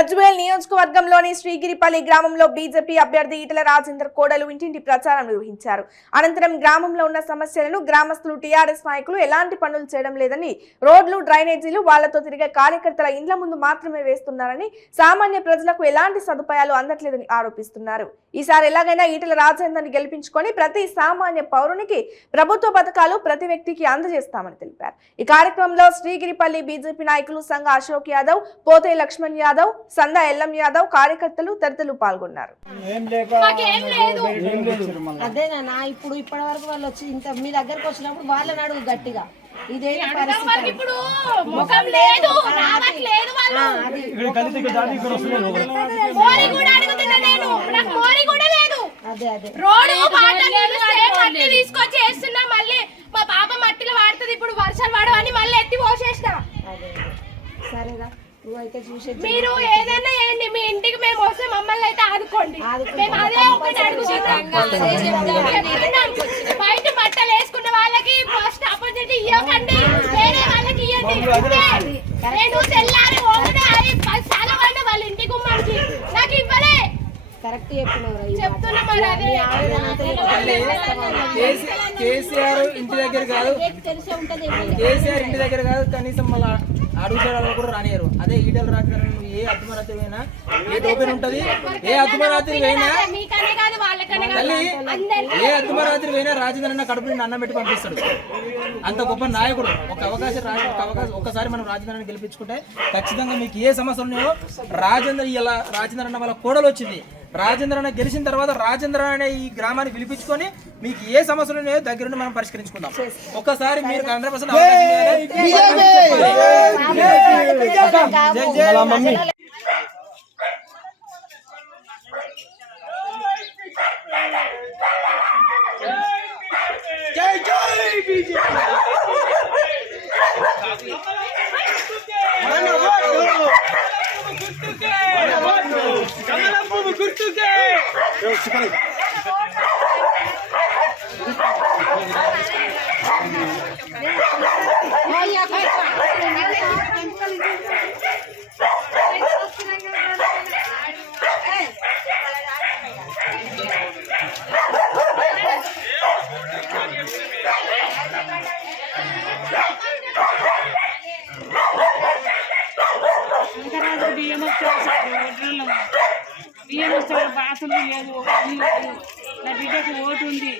గజ్వేల్ నియోజకవర్గంలోని శ్రీగిరిపల్లి గ్రామంలో బీజేపీ అభ్యర్థి ఈటెల రాజేందర్ కోడలు ఇంటింటి ప్రచారం నిర్వహించారు. అనంతరం గ్రామంలో ఉన్న సమస్యలను గ్రామస్తులు టీఆర్ఎస్ నాయకులు ఎలాంటి పనులు చేయడం లేదని, రోడ్లు డ్రైనేజీలు వాళ్లతో తిరిగే కార్యకర్తల ఇండ్ల ముందు మాత్రమే వేస్తున్నారని, సామాన్య ప్రజలకు ఎలాంటి సదుపాయాలు అందట్లేదని ఆరోపిస్తున్నారు. ఈసారి ఎలాగైనా ఈటెల రాజేందర్ని గెలిపించుకొని ప్రతి సామాన్య పౌరునికి ప్రభుత్వ పథకాలు ప్రతి వ్యక్తికి అందజేస్తామని తెలిపారు. ఈ కార్యక్రమంలో శ్రీగిరిపల్లి బీజేపీ నాయకులు సంఘ అశోక్ యాదవ్, పోతే లక్ష్మణ్ యాదవ్, సందా ఎల్లం యాదవ్, కార్యకర్తలు తదితరులు పాల్గొన్నారు. అదేనా ఇప్పుడు ఇప్పటి వరకు వాళ్ళు వచ్చి ఇంత మీ దగ్గరకు వచ్చినప్పుడు వాళ్ళని అడుగు గట్టిగా ఇదేనా పరిస్థితి. మా పాప మట్టిలో వాడుతుంది, ఇప్పుడు వర్షాలు పడవని మళ్ళీ ఎత్తి పోసేసిన. సరేగా నువ్వైతే చూసే మీరు ఏదైనా ఏంటి, మీ ఇంటికి మేము వస్తే మమ్మల్ని అయితే ఆదుకోండి. మేము అదే ఒకటి అడుగుతున్నాం. బయట బట్టలు వేసుకున్న వాళ్ళకి ఫస్ట్ ఆపర్చునిటీ ఇవ్వకండి, వేరే వాళ్ళకి ఇవ్వండి. నేను తెల్లారి ఒకటే 10 సార్లు పడ్డా వాళ్ళ ఇంటికి ఉమ్మడికి, నాకు ఇవ్వలే. కరెక్ట్ చెప్తున్నా మరి. అదే కేసీఆర్ ఇంటి దగ్గర కాదు, కేసీఆర్ ఇంటి దగ్గర కాదు, కనీసం మళ్ళీ అడుగుతాడు కూడా రానియరు. అదే ఈటెల రాజేందర్ ఏ అర్ధమరాత్రి పోయినా ఏ టోపెన్ ఉంటది, ఏ అర్ధమరాత్రి పోయినా తల్లి ఏ అర్ధమరాత్రి పోయినా రాజేందర్ అన్న కడుపు నుండి అన్నం పెట్టి పంపిస్తాడు. అంత గొప్ప నాయకుడు. ఒక అవకాశం ఒక్కసారి మనం రాజేందర్ గెలిపించుకుంటే ఖచ్చితంగా మీకు ఏ సమస్యలు ఉన్నాయో రాజేందర్ అన్న వాళ్ళ కోడలు వచ్చింది. రాజేంద్ర అన్న గెలిచిన తర్వాత రాజేంద్ర అనే ఈ గ్రామాన్ని పిలిపించుకొని మీకు ఏ సమస్యలు ఉన్నాయో దగ్గరుండి మనం పరిష్కరించుకుందాం. ఒక్కసారి మీరు 100% బియ్యం వచ్చే బాసులు లేదు, నా బిడ్డకు ఓటు ఉంది.